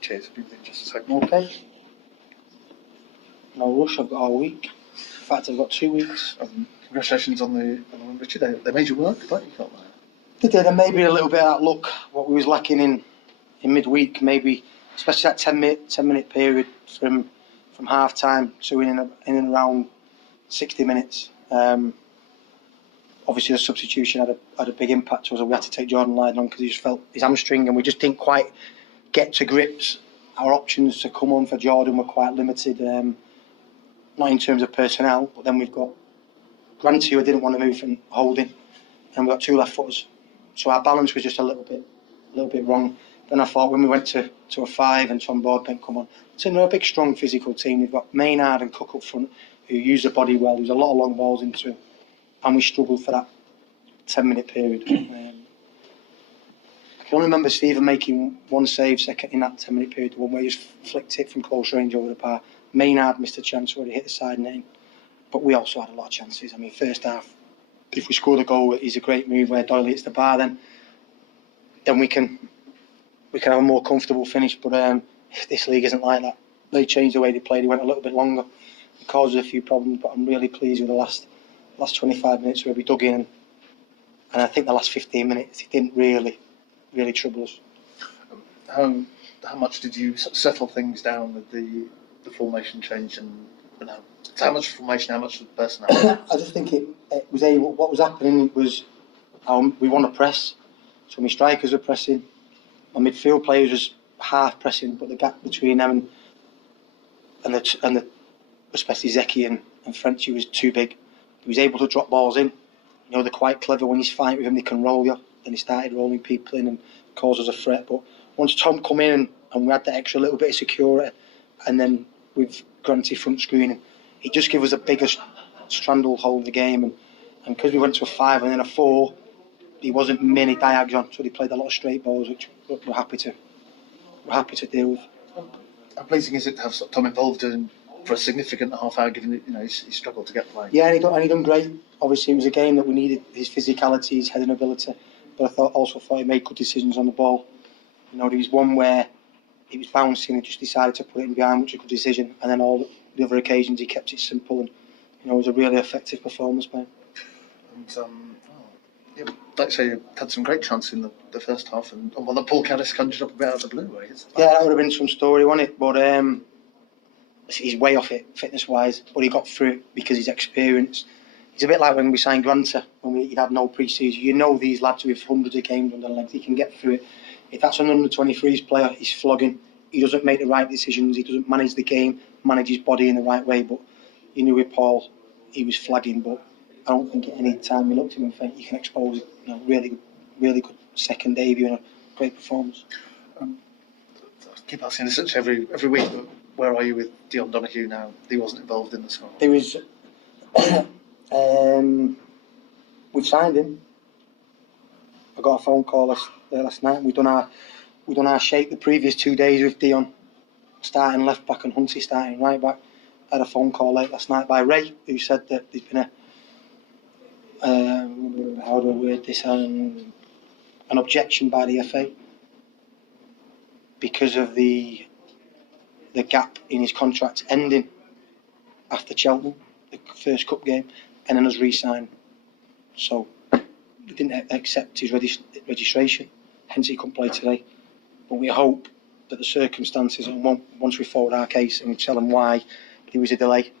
Cheers. Just a second. Okay. No rush. I've got all week. In fact, I've got 2 weeks. Congratulations on the win, Richie. They made you work, but you got there. They did, and maybe a little bit of that luck. What we was lacking in midweek, maybe, especially that 10-minute period from half time to in and around 60 minutes. Obviously, the substitution had a big impact to us. We had to take Jordan Lyden on because he just felt his hamstring, and we just didn't quite get to grips. Our options to come on for Jordan were quite limited, not in terms of personnel, but then we've got Granty, who I didn't want to move from holding, and we've got 2 left footers. So our balance was just a little bit wrong. Then I thought when we went to a 5 and Tom Broadbent come on, it's a big, strong physical team. We've got Maynard and Cook up front who use the body well. There's a lot of long balls into him, and we struggled for that 10-minute period. I can only remember Stephen making one save second in that 10-minute period, the one where he just flicked it from close range over the bar. Maynard missed a chance where he hit the side netting, but we also had a lot of chances. I mean, first half, if we score the goal, it's a great move where Doyle hits the bar. Then we can have a more comfortable finish. But this league isn't like that. They changed the way they played. They went a little bit longer. It caused us a few problems, but I'm really pleased with the last 25 minutes where we dug in, and I think the last 15 minutes it didn't really trouble us. How much did you settle things down with the formation change and how much formation, how much personnel? I just think it was able. What was happening was we want to press, so my strikers were pressing, my midfield players was half pressing, but the gap between them and the especially Zeki and Frenchie was too big. He was able to drop balls in. You know, they're quite clever when he's fighting with them. They can roll you. Then he started rolling people in and caused us a threat. But once Tom come in and we had that extra little bit of security, and then with Granty front screening, it just gave us a bigger strandle hold of the game. And because we went to a 5 and then a 4, he wasn't many diagonal, so he played a lot of straight balls, which we're happy to deal with. How pleasing is it to have Tom involved for a significant half hour, given that he struggled to get playing? Yeah, and he done great. Obviously, it was a game that we needed his physicality, his heading ability, but I also thought he made good decisions on the ball. You know, there was one where he was bouncing and just decided to put it in behind, which was a good decision, and then all the other occasions he kept it simple, and it was a really effective performance by him. And like I say, you had some great chances in the first half, and one that Paul Caddis conjured up a bit out of the blue way. Yeah, that would have been some story, wouldn't it? But he's way off it, fitness-wise, but he got through it because he's experienced. It's a bit like when we signed Granta, when he'd had no pre-season. You know these lads with hundreds of games under their legs, he can get through it. If that's an under-23s player, he's flogging. He doesn't make the right decisions, he doesn't manage the game, manage his body in the right way. But you knew with Paul, he was flagging, but I don't think at any time we looked at him and think you can expose it. Really good second debut and a great performance. I keep asking this every week, but where are you with Dion Donoghue now? He wasn't involved in the squad. There was... we've signed him. I got a phone call last night. We've done our shape the previous 2 days with Dion starting left back and Hunty starting right back. I had a phone call late last night by Ray, who said that there's been how do I word this, an objection by the FA because of the gap in his contract ending after Cheltenham, the first cup game, and then us re-signed. So we didn't accept his registration, hence he couldn't play today. But we hope that the circumstances, and once we forward our case and we tell them why there was a delay,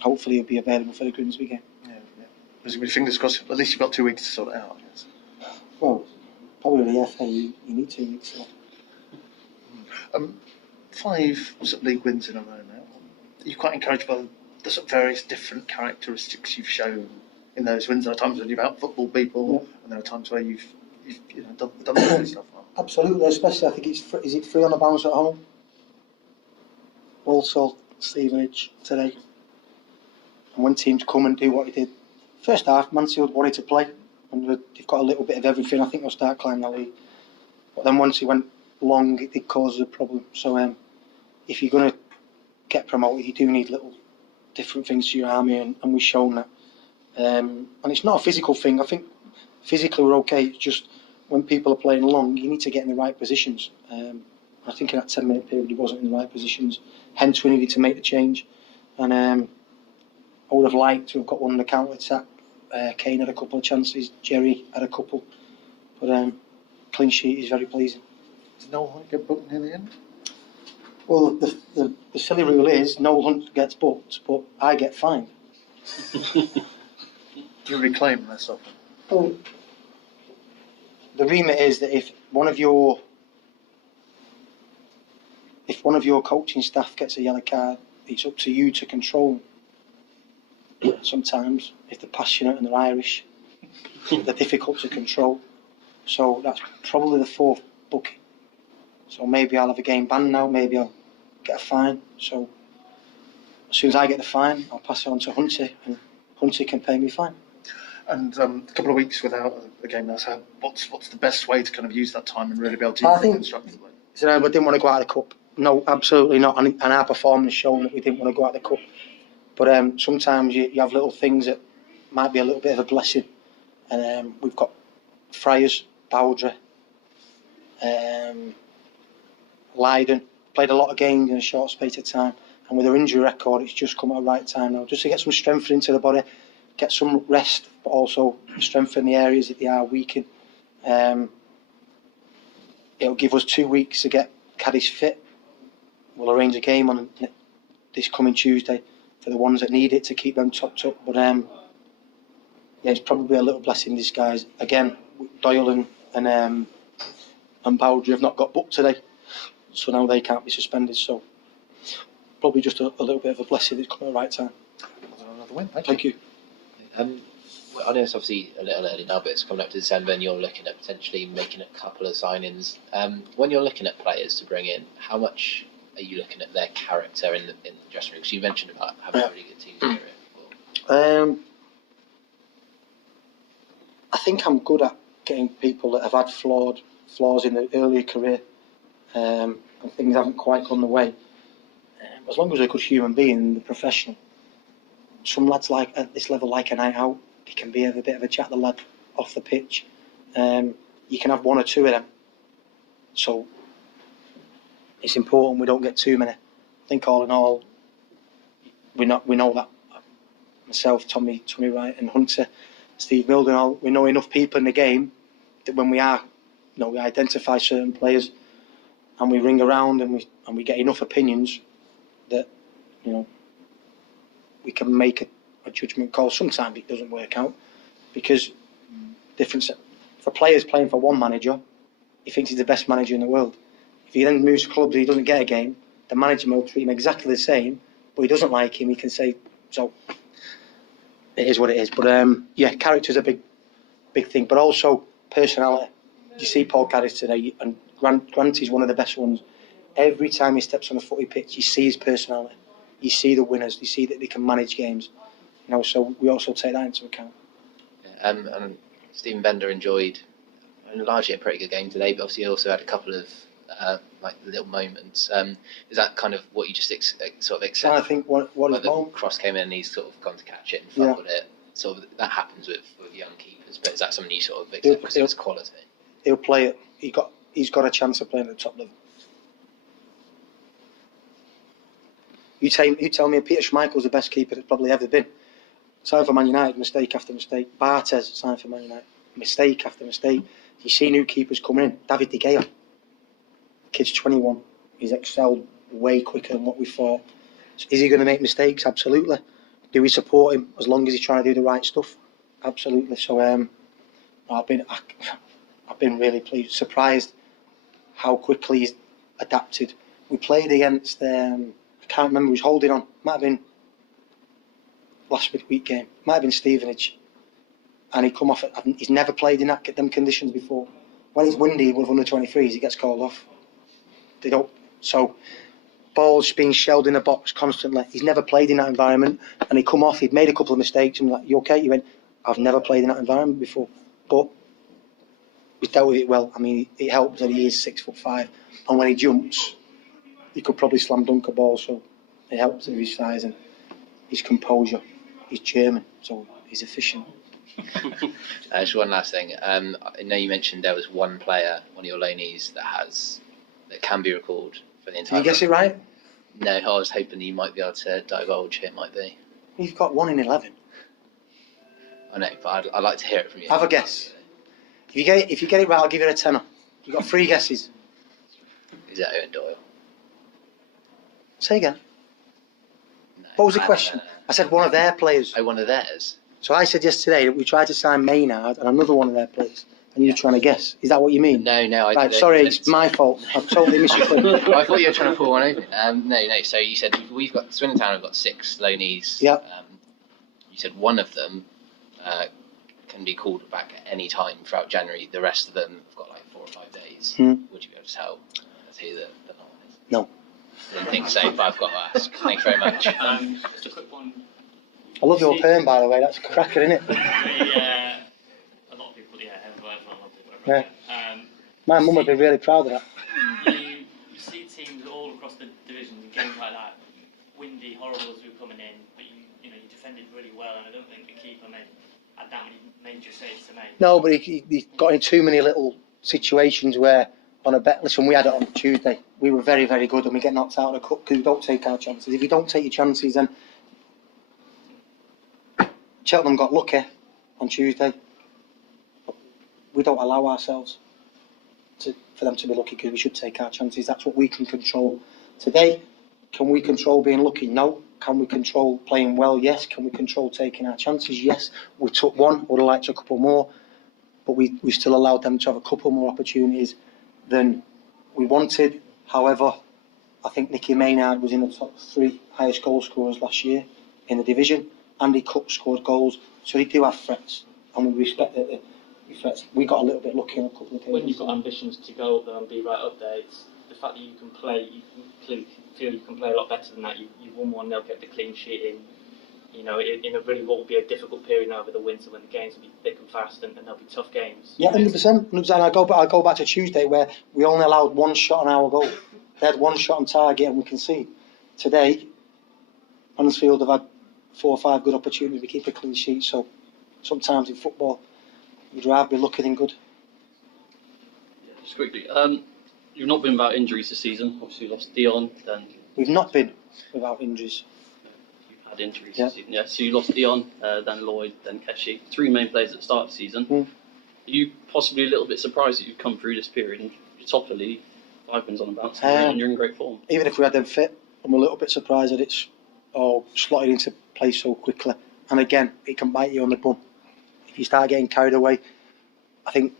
hopefully he'll be available for the Grimsby game. Yeah. Fingers crossed, at least you've got 2 weeks to sort it out, I guess. Well, probably the FA, you need 2 weeks. So. 5 league wins in a row now. Are you quite encouraged by the sort of various different characteristics you've shown in those wins? There are times when you've out-footballed people, and there are times where you've done the stuff. Absolutely, especially I think is it 3 on the bounce at home? Also, Stevenage today. And when teams come and do what he did, first half, Mansfield wanted to play, and they've got a little bit of everything. I think they'll start climbing the league. But then once he went long, it did cause a problem. So if you're going to get promoted, you do need little different things to your army, and we've shown that. And it's not a physical thing. I think physically we're okay. It's just when people are playing long, you need to get in the right positions. I think in that 10-minute period he wasn't in the right positions. Hence we needed to make the change. And I would have liked to have got one on the counter-attack. Kane had a couple of chances, Jerry had a couple. But clean sheet is very pleasing. Did Noel Hunt get booked near the end? Well, the silly rule is Noel Hunt gets booked, but I get fined. You reclaim this often. Well, the remit is that if one of your coaching staff gets a yellow card, it's up to you to control them. Sometimes, if they're passionate and they're Irish, they're difficult to control. So that's probably the 4th booking. So maybe I'll have a game ban now, maybe I'll get a fine. So as soon as I get the fine, I'll pass it on to Hunty, and Hunty can pay me fine. And a couple of weeks without a game now, so what's the best way to kind of use that time and really be able to use it constructively? So I didn't want to go out of the cup. No, absolutely not. And our performance shown that we didn't want to go out of the cup. But sometimes you have little things that might be a little bit of a blessing. And we've got Friars, Bowdry, Leiden. Played a lot of games in a short space of time. And with our injury record, it's just come at the right time now. Just to get some strength into the body, get some rest, but also strengthen the areas that they are weak in. It'll give us 2 weeks to get caddies fit. We'll arrange a game on this coming Tuesday for the ones that need it to keep them topped up. But yeah, it's probably a little blessing in disguise. Again, Doyle and Bowdry have not got booked today, so now they can't be suspended. So probably just a little bit of a blessing that's come at the right time. Another win. Thank you. I know it's obviously a little early now, but it's coming up to December and you're looking at potentially making a couple of signings. When you're looking at players to bring in, how much are you looking at their character in the dressing room? Because you mentioned about having a really good team spirit. I think I'm good at getting people that have had flaws in their earlier career and things haven't quite gone the way. As long as they're a good human being and they're professional. Some lads like at this level like a night out. They can be a bit of a chat the lad off the pitch. You can have 1 or 2 of them. So it's important we don't get too many. I think all in all, we know that. Myself, Tommy Wright and Hunter, Steve Milden, we know enough people in the game that when we identify certain players and we ring around and we get enough opinions that, we can make a judgment call. Sometimes it doesn't work out because for players playing for one manager, he thinks he's the best manager in the world. If he then moves to clubs and he doesn't get a game, the manager will treat him exactly the same, but he doesn't like him, he can say, so it is what it is. But yeah, character's a big thing, but also personality. You see Paul Caddis today, and Grant is one of the best ones. Every time he steps on a footy pitch, you see his personality. You see the winners. You see that they can manage games. So we also take that into account. And Stephen Bender enjoyed largely a pretty good game today, but obviously he also had a couple of little moments. Is that kind of what you just sort of accept? I think what the cross came in and he's sort of gone to catch it and fumbled it. Sort of that happens with young keepers, but is that something you sort of accept because it's quality? He'll play it. He's got a chance of playing at the top level. You tell me Peter Schmeichel's the best keeper that's probably ever been. Signed for Man United, mistake after mistake. Barthez signed for Man United, mistake after mistake. You see new keepers coming in. David De Gea, kid's 21. He's excelled way quicker than what we thought. Is he going to make mistakes? Absolutely. Do we support him as long as he's trying to do the right stuff? Absolutely. So I've been really pleased, surprised how quickly he's adapted. We played against I can't remember who's holding on. Might have been last week game. Might have been Stevenage. And he come off. He's never played in them conditions before. When it's windy with under 23s, he gets called off. They don't. So balls being shelled in a box constantly. He's never played in that environment, and he come off. He'd made a couple of mistakes. And like, you okay? He went, I've never played in that environment before, but we dealt with it well. I mean, it helps that he is 6'5", and when he jumps, he could probably slam dunk a ball. So it helps with his size and his composure. He's German, so he's efficient. Just one last thing. I know you mentioned there was one player, one of your loanees, that can be recalled for the entire. Did you guess it right? No, I was hoping you might be able to divulge who it might be. You've got 1 in 11. I know, but I'd like to hear it from you. Have a guess. If you get it right, I'll give you a tenner. You've got 3 guesses. Is that Owen Doyle? Say again. No. What was the question? I said one of their players. Oh, one of theirs. So I said yesterday that we tried to sign Maynard and another one of their players, and you're trying to guess. Is that what you mean? No. Right, sorry, it's my fault. I've totally missed your point. I thought you were trying to pull one over. No. So you said we've got Swindon Town have got 6 loanees. Yeah. You said one of them can be called back at any time throughout January. The rest of them have got like 4 or 5 days. Would you be able to tell who the one is? No. I didn't think so, but I've got to ask. Thanks very much. Just a quick one. I love your perm, by the way. That's a cracker, isn't it? A lot of people, everyone loves it. Whatever. My mum would be really proud of that. You see teams all across the division in games like that, windy, horrible as we were coming in, but you defended really well, and I don't think the keeper had that many major saves to make. No, but he got in too many little situations where on a bet. Listen, we had it on Tuesday. We were very, very good, and we get knocked out of the cup because we don't take our chances. If you don't take your chances, then Cheltenham got lucky on Tuesday. We don't allow ourselves for them to be lucky because we should take our chances. That's what we can control. Today, can we control being lucky? No. Can we control playing well? Yes. Can we control taking our chances? Yes. We took one, would have liked a couple more, but we still allowed them to have a couple more opportunities than we wanted. However, I think Nicky Maynard was in the top 3 highest goal scorers last year in the division. Andy Cook scored goals, so they do have threats, and we respect the threats. We got a little bit lucky on a couple of occasions. When you've got ambitions to go up there and be right up there, it's the fact that you can play. You clearly feel you can play a lot better than that. You've won one, they'll get the clean sheet in. In a really what will be a difficult period now over the winter when the games will be thick and fast and there'll be tough games. Yeah, 100%. I go back to Tuesday where we only allowed 1 shot on our goal. They had 1 shot on target and we conceded. Today, Mansfield have had 4 or 5 good opportunities. We keep a clean sheet. So sometimes in football, you'd rather be lucky than good. Yeah, just quickly, you've not been without injuries this season. Obviously, you lost Dion. Then we've not been without injuries. You've had injuries this season. Yeah, so you lost Dion, then Lloyd, then Keshi. 3 main players at the start of the season. Are you possibly a little bit surprised that you've come through this period and you're top of the league, 5 wins on the bounce, and you're in great form? Even if we had them fit, I'm a little bit surprised that it's all slotted into place so quickly. And again, it can bite you on the bum if you start getting carried away. I think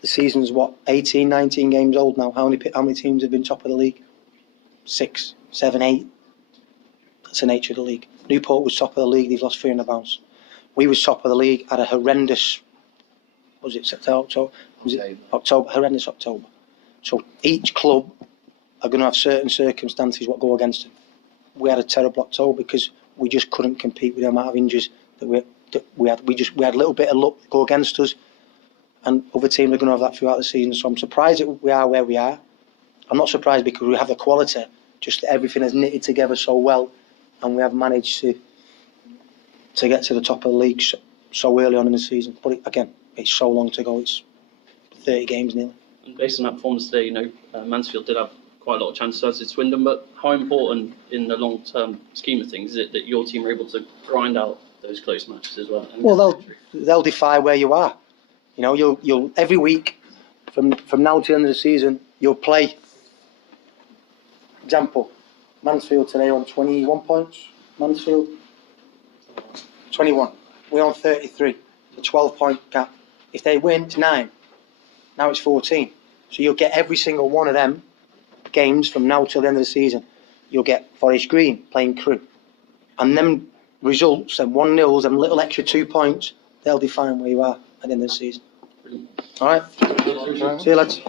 the season's 18, 19 games old now. How many teams have been top of the league? 6, 7, 8. That's the nature of the league. Newport was top of the league. They've lost 3 on the bounce. We was top of the league. Had a horrendous. Was it September? October? Was it October? Horrendous October. So each club are going to have certain circumstances what go against them. We had a terrible October because we just couldn't compete with the amount of injuries that we had. We had a little bit of luck go against us, and other teams are going to have that throughout the season. So I'm surprised that we are where we are. I'm not surprised because we have the quality. Just everything has knitted together so well, and we have managed to get to the top of the league so early on in the season. But again, it's so long to go. It's 30 games nearly. And based on that performance today, Mansfield did have quite a lot of chances, as did Swindon. But how important in the long-term scheme of things is it that your team are able to grind out those close matches as well? Well, they'll defy where you are. You'll every week from now to the end of the season, you'll play. Example, Mansfield today on 21 points. Mansfield 21. We're on 33. It's a 12-point gap. If they win, it's 9. Now it's 14. So you'll get every single one of them games from now till the end of the season. You'll get Forest Green playing Crewe. And them results, them 1-0s, them little extra 2 points, they'll define where you are at the end of the season. All right? See you, lads.